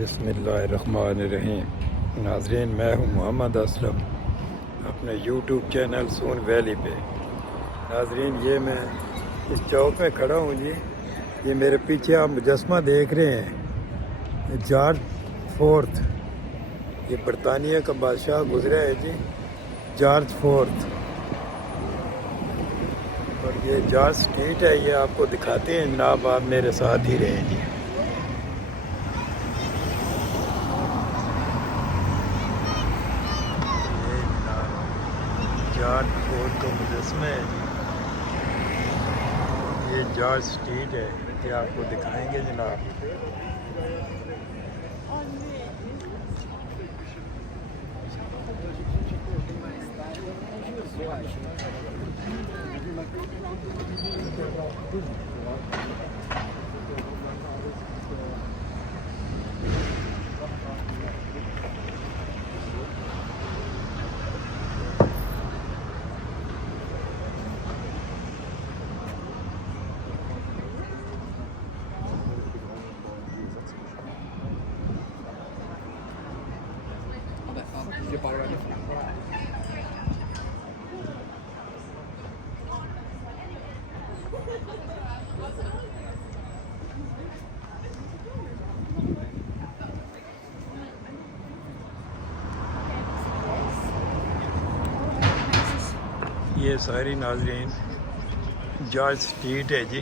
बिस्मिल्लाहिर्रहमानिर्रहीम। नाज़रीन, मैं हूँ मोहम्मद असलम अपने यूट्यूब चैनल सोन वैली पे। नाज़रीन, ये मैं इस चौक में खड़ा हूँ जी। ये मेरे पीछे आप मुजस्मा देख रहे हैं, जॉर्ज फोर्थ। ये बरतानिया का बादशाह गुजरा है जी, जॉर्ज फोर्थ। और ये जॉर्ज स्ट्रीट है, ये आपको दिखाते हैं जनाब, आप मेरे साथ ही रहें जी। जॉर्ज फोर्थ का मुजस्मा है जी। ये जॉर्ज स्ट्रीट है, ये आपको दिखाएंगे जनाब। ये सारी नाज़रीन जॉर्ज स्ट्रीट है जी।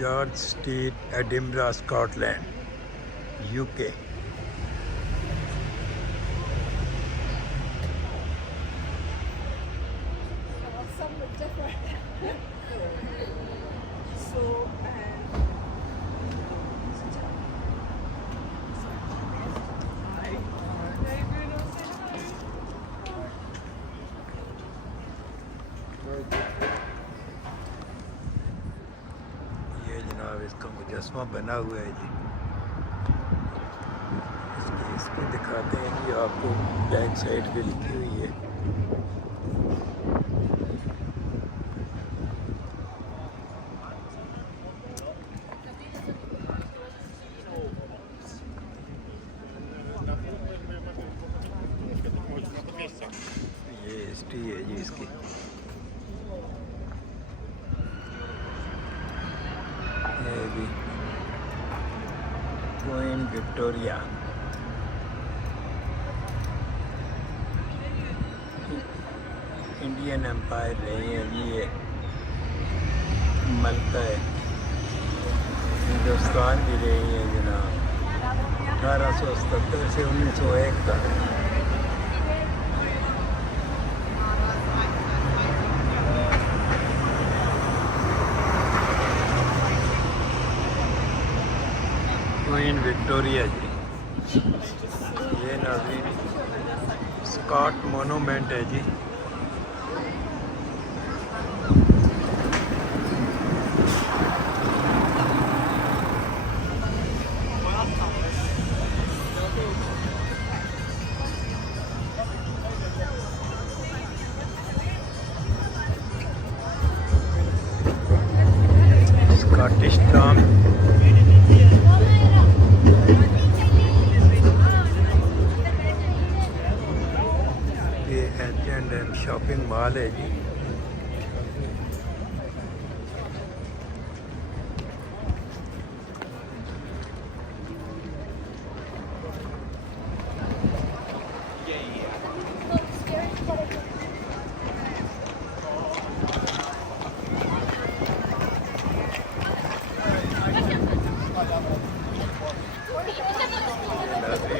George Street, Edinburgh, Scotland, UK. ये जनाब इसका मुजस्मा बना हुआ है जी। इसकी दिखाते हैं कि आपको बैक साइड पे लिखी हुई है। ये हिस्ट्री है जी इसकी। ये भी क्वीन विक्टोरिया, इंडियन एम्पायर रही है जी। ये मलका है, हिंदुस्तान भी रही है जनाब, 1877 से 1901 तक। क्वीन विक्टोरिया जी। ये नाज़रीन स्कॉट मोनूमेंट है जी। Scottish town. ये एच&एम शॉपिंग मॉल है जी।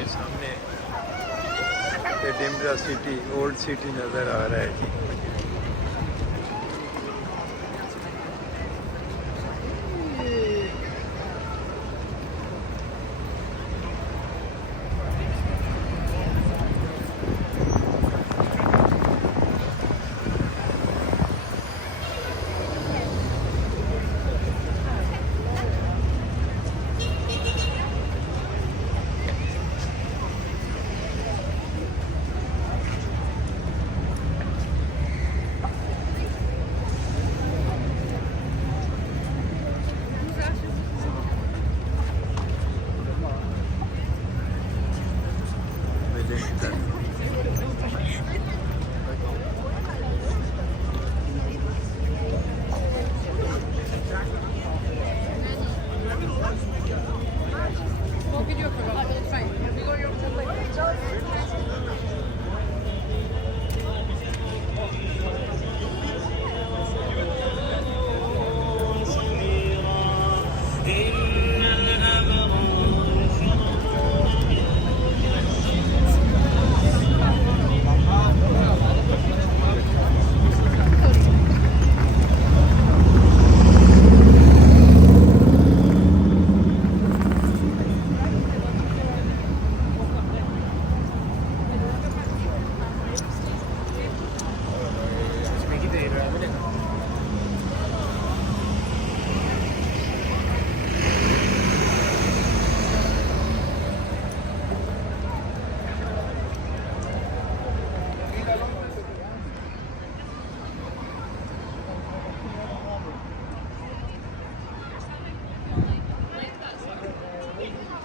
सामने एडिनबरा सिटी, ओल्ड सिटी नज़र आ रहा है जी।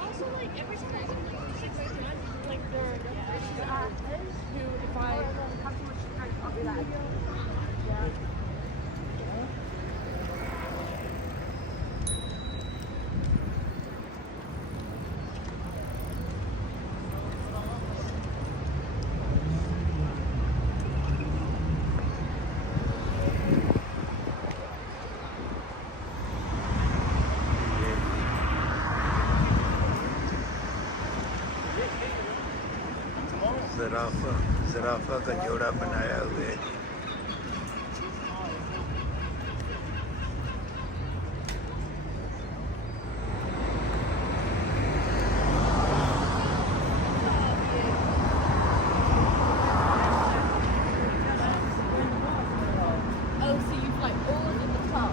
Also, like every time I like the actors who, if I have too much strength, I'll be like, yeah. ज़राफ़ा का जोड़ा बनाया हुआ है जी। Oh, so you've like all in the top.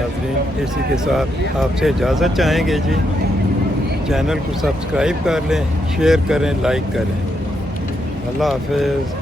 नाज़रीन, इसी के साथ आपसे इजाज़त चाहेंगे जी। चैनल को सब्सक्राइब कर लें, शेयर करें, लाइक करें। अल्लाह हाफ़िज़।